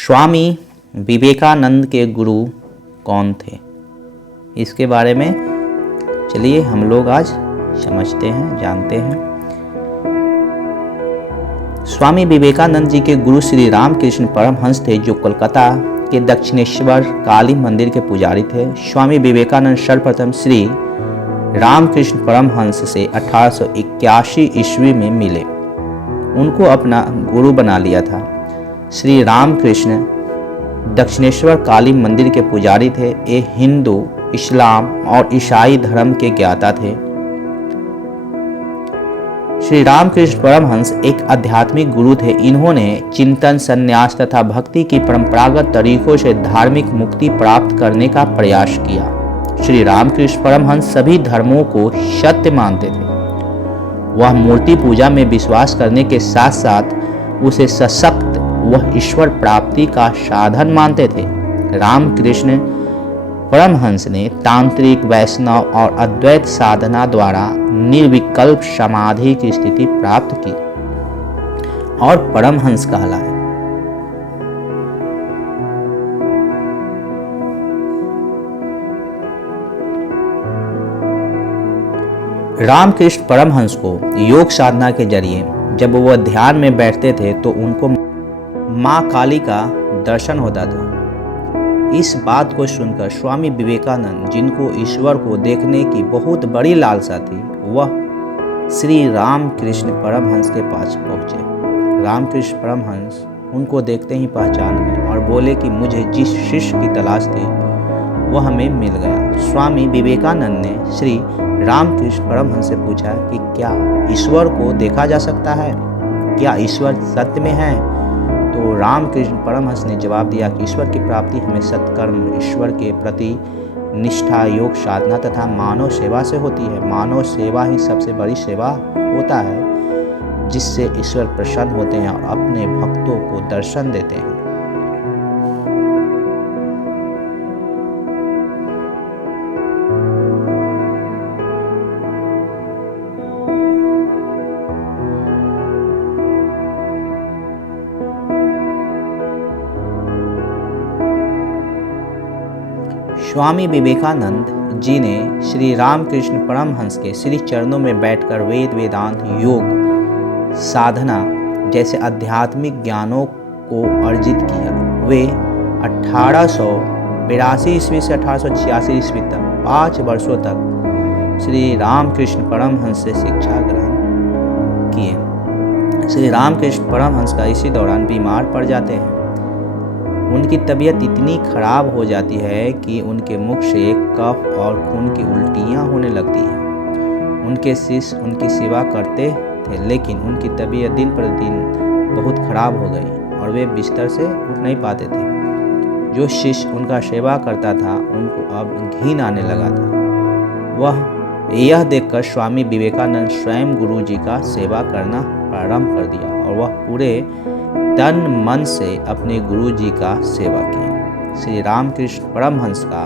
स्वामी विवेकानंद के गुरु कौन थे, इसके बारे में चलिए हम लोग आज समझते हैं, जानते हैं। स्वामी विवेकानंद जी के गुरु श्री रामकृष्ण परमहंस थे, जो कोलकाता के दक्षिणेश्वर काली मंदिर के पुजारी थे। स्वामी विवेकानंद सर्वप्रथम श्री रामकृष्ण परमहंस से 1881 ईस्वी में मिले, उनको अपना गुरु बना लिया था। श्री रामकृष्ण दक्षिणेश्वर काली मंदिर के पुजारी थे। ये हिंदू, इस्लाम और ईसाई धर्म के ज्ञाता थे। श्री रामकृष्ण परमहंस एक आध्यात्मिक गुरु थे। इन्होंने चिंतन, संन्यास तथा भक्ति की परंपरागत तरीकों से धार्मिक मुक्ति प्राप्त करने का प्रयास किया। श्री रामकृष्ण परमहंस सभी धर्मों को सत्य मानते थे। वह मूर्ति पूजा में विश्वास करने के साथ साथ उसे सशक्त वह ईश्वर प्राप्ति का साधन मानते थे। रामकृष्ण परमहंस ने तांत्रिक, वैष्णव और अद्वैत साधना द्वारा निर्विकल्प समाधि की स्थिति प्राप्त की और परमहंस कहलाए। रामकृष्ण परमहंस को योग साधना के जरिए जब वह ध्यान में बैठते थे तो उनको माँ काली का दर्शन होता था। इस बात को सुनकर स्वामी विवेकानंद, जिनको ईश्वर को देखने की बहुत बड़ी लालसा थी, वह श्री रामकृष्ण परमहंस के पास पहुँचे। रामकृष्ण परमहंस उनको देखते ही पहचान गए और बोले कि मुझे जिस शिष्य की तलाश थी वह हमें मिल गया। स्वामी विवेकानंद ने श्री रामकृष्ण परमहंस से पूछा कि क्या ईश्वर को देखा जा सकता है? क्या ईश्वर सत्य में है? तो रामकृष्ण परमहंस ने जवाब दिया कि ईश्वर की प्राप्ति हमें सत्कर्म, ईश्वर के प्रति निष्ठा, योग साधना तथा मानव सेवा से होती है। मानव सेवा ही सबसे बड़ी सेवा होता है, जिससे ईश्वर प्रसन्न होते हैं और अपने भक्तों को दर्शन देते हैं। स्वामी विवेकानंद जी ने श्री रामकृष्ण परमहंस के श्री चरणों में बैठकर वेद, वेदांत, योग, साधना जैसे आध्यात्मिक ज्ञानों को अर्जित किया। वे 1882 ईस्वी से 1886 ईस्वी तक 5 वर्षों तक श्री रामकृष्ण परमहंस से शिक्षा ग्रहण किए। श्री रामकृष्ण परमहंस का इसी दौरान बीमार पड़ जाते हैं। उनकी तबीयत इतनी खराब हो जाती है कि उनके मुख से कफ और खून की उल्टियाँ होने लगती हैं। उनके शिष्य उनकी सेवा करते थे, लेकिन उनकी तबीयत दिन पर दिन बहुत खराब हो गई और वे बिस्तर से उठ नहीं पाते थे। जो शिष्य उनका सेवा करता था उनको अब घिन आने लगा था। वह यह देखकर स्वामी विवेकानंद स्वयं गुरु जी का सेवा करना प्रारंभ कर दिया और वह पूरे तन मन से अपने गुरु जी का सेवा की। श्री रामकृष्ण परमहंस का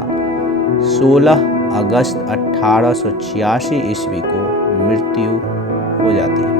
16 अगस्त 1886 ईस्वी को मृत्यु हो जाती है।